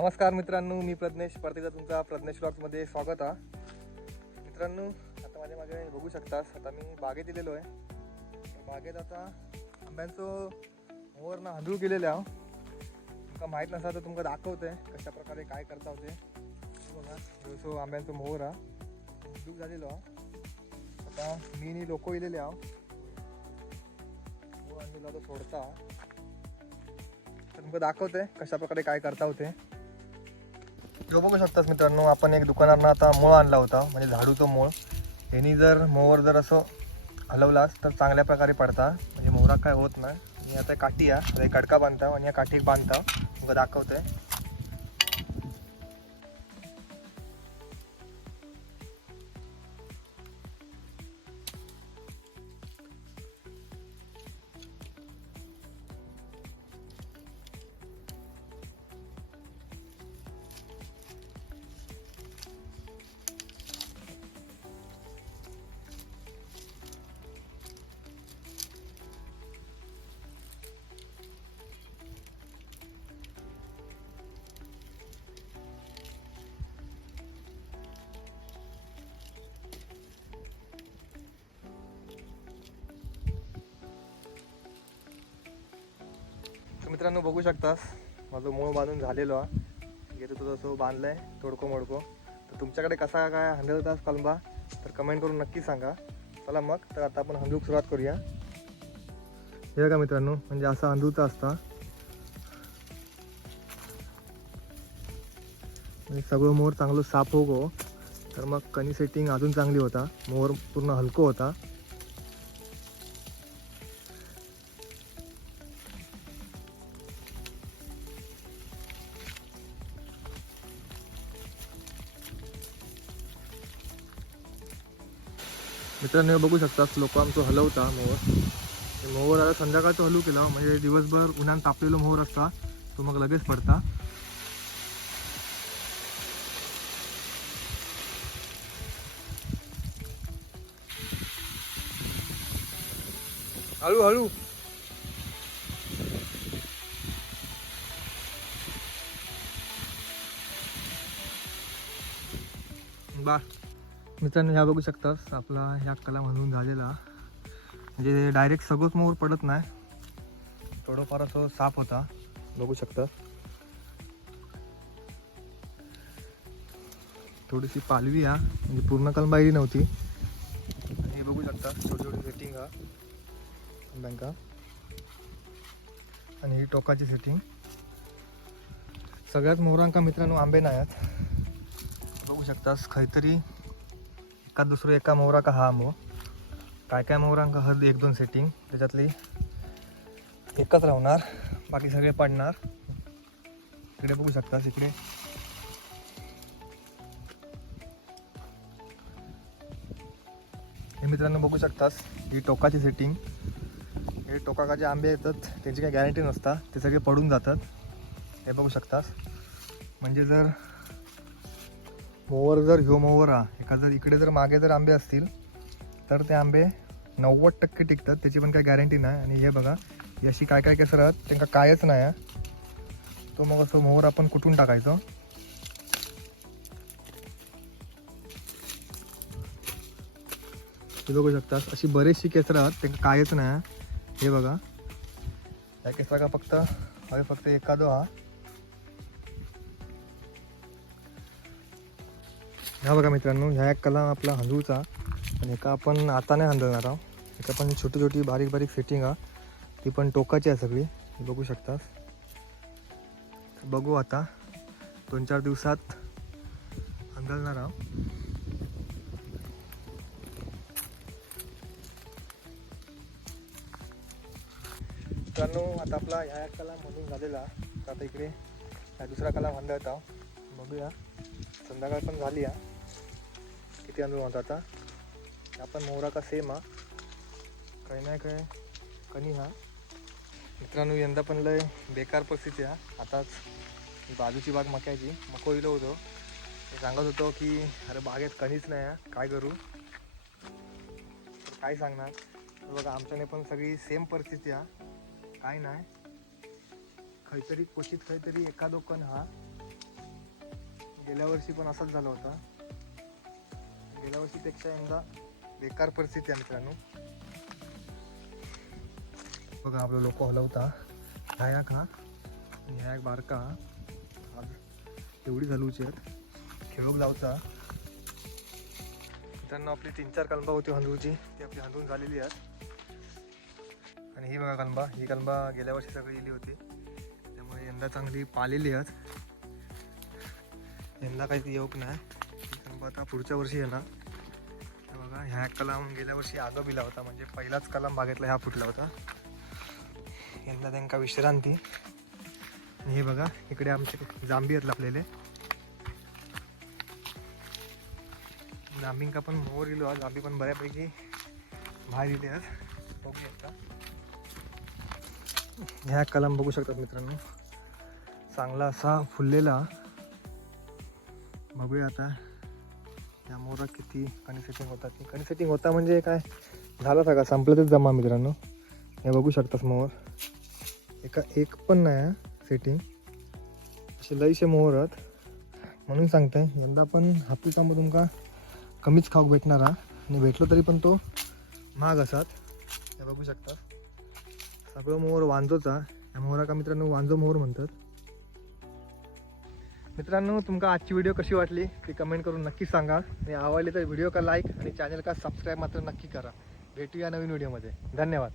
नमस्कार मित्रांनो, मी प्रज्ञेश परतीचा तुमचा प्रज्ञेश ब्लॉग्समध्ये स्वागत आहे. मित्रांनो, आता माझ्या मागे बघू शकतास, आता मी बागेत दिलेलो आहे. बागेत आता आंब्यांचं मोहरनं हांदूळ केलेले आहो. तुमका माहीत नसा तर तुमका दाखवते कशा प्रकारे काय करता होते. बघा, जसं आंब्यांचं मोहर हा हांदूळ झालेलो आहे. आता मी नी लोक इलेले आहो. मोहर हांदूळ तो सोडता तर तुमका दाखवते कशा प्रकारे काय करता होते. जो बघू शकतास मित्रांनो, आपण एक दुकानात आता मूळ आणला होता, म्हणजे झाडूचं मूळ. यांनी जर मोहर जर असं हलवलास तर चांगल्या प्रकारे पडता, म्हणजे मोहरा काय होत नाही. आणि आता काठी आहे, कडका बांधता आणि या काठी बांधता तुमका दाखवते. मित्रांनो बघू शकतास, माझं मूळ बांधून झालेलो आहे. घेतो तो जसं बांधलंय तोडको मोडको. तर तुमच्याकडे कसा काय हंदळतास कलबा तर कमेंट करून नक्की सांगा. चला मग तर आता आपण हंदूक सुरुवात करूया. हे बघा मित्रांनो, म्हणजे असं हंदूचा असता. सगळं मोहर चांगलं साफ हो गो तर मग कणी सेटिंग अजून चांगली होता. मोहर पूर्ण हलको होता. मित्रांनो बघू शकतात, लोक आमचं हलवता मोहर. मोहर आता संध्याकाळचं हलू केला, म्हणजे दिवसभर उन्हात तापलेलं मोहर असता तो मग लगेच पडता. हळू हळू बा. मित्रांनो ह्या बघू शकतास, आपला ह्या कला म्हणून झालेला, म्हणजे डायरेक्ट सगळंच मोहर पडत नाही, थोडंफार असं साफ होता. बघू शकता थोडीशी पालवी हा, म्हणजे पूर्ण कलम बाहेर नव्हती. आणि हे बघू शकता छोटी छोटी सेटिंग हा बँका, आणि ही टोकाची सेटिंग. सगळ्यात मोहरांका मित्रांनो आंबे नाही आहेत. बघू शकतास काहीतरी एका दुसरं एका मोहरा का हा मो काय काय मोहरांका हद एक दोन सेटिंग, त्याच्यातली एकच राहणार, बाकी सगळे पडणार. इकडे बघू शकतास, इकडे हे मित्रांनो बघू शकतास ही टोकाची सेटिंग. हे टोकाका जे आंबे येतात त्यांची काही गॅरंटी नसता, ते सगळे पडून जातात. हे बघू शकतास, म्हणजे जर मोहर जर ह्यो मोहर हा एका जर इकडे जर मागे जर आंबे असतील तर ते आंबे 90% टिकतात, त्याची पण काही गॅरंटी नाही. आणि हे बघा, ही अशी काय काय केसर आहेत त्यांना कायच नाही आहे, तो मग असं मोहर आपण कुठून टाकायचं. हे बघू शकतास, अशी बरेचशी केसर आहेत त्यांना कायच नाही आहे. हे बघा, या केसरा का फक्त एखादो हा. ह्या बघा मित्रांनो, ह्या एक कला आपला हंदूचा, आणि एका आपण हाताने हंदळणार आहोत. एका पण छोटी छोटी बारीक बारीक सेटिंग हा, ती पण टोकाची आहे सगळी. बघू शकतास. बघू आता 2-4 दिवसात हंदळणार आहोत. मित्रांनो आता आपला ह्या एक कला म्हणून झालेला, तर आता इकडे ह्या दुसरा कला हंदळत आहोत. बघूया, संध्याकाळ पण झाली आहे, किती अंदूळ होता आता. आपण मोहरा का सेम हा, काही नाही काय कणी हा. मित्रांनो यंदा पण लय बेकार परिस्थिती आहे. आताच बाजूची बाग मक्याची मको इलो होतो, ते सांगत होतो की अरे बागेत कणीच नाही आहे, काय करू. काय सांगणार. बघा आमच्याने पण सगळी सेम परिस्थिती आहे, काय नाही, काहीतरी क्वचित काहीतरी एखादो कण हा गेल्या वर्षी पण असंच झालं होता. गेल्या वर्षीपेक्षा यंदा बेकार परिस्थिती आहे मित्रांनो. बघा आपलं लोक हलवता ह्या का ह्या एक बारका आज एवढी झालूची आहेत खेळूक लावता. मित्रांनो आपली 3-4 कलंबा होती हंदूची, ती आपली हंदून झालेली आहेत. आणि ही बघा कलंबा, ही कलंबा गेल्या वर्षी सगळी इली होती, त्यामुळे यंदा चांगली पालेली आहेत. यंदा काही ती येऊक नाही. ही कलंबा आता पुढच्या वर्षी येणार. बघा ह्या कलम गेल्या वर्षी आगं बिला होता, म्हणजे पहिलाच कलम बागेतला ह्या फुटला होता. यंदा त्यांना विश्रांती. आणि हे बघा इकडे आमचे जांभी आहेत लाभलेले. जांभींका पण मोर इलो आज, जांभी पण बऱ्यापैकी बाहेर इले आहेत. बघूया का ह्या कलम बघू शकतात मित्रांनो, चांगला असा फुललेला. बघूया आता या मोरा किती कणी सेटिंग होतात. ती कणी सेटिंग होता म्हणजे काय झालं सगळं संपलं जमा मित्रांनो. हे बघू शकतात मोर एक पण नाही सेटिंग, असे लईशे मोहर आहेत. म्हणून सांगताय यंदा पण हापूस आंबा तुमका कमीच खाऊक भेटणार आणि भेटलो तरी पण तो महाग असतात. हे बघू शकता सगळं मोहर वांजोचा. या मोहराका मित्रांनो वांजो मोहर म्हणतात. मित्रांनो तुमका आजची व्हिडिओ कशी वाटली ती कमेंट करून नक्की सांगा. आणि आवडली तर व्हिडिओ का लाईक आणि चॅनल का सबस्क्राईब मात्र नक्की करा. भेटूया नवीन व्हिडिओमध्ये. धन्यवाद.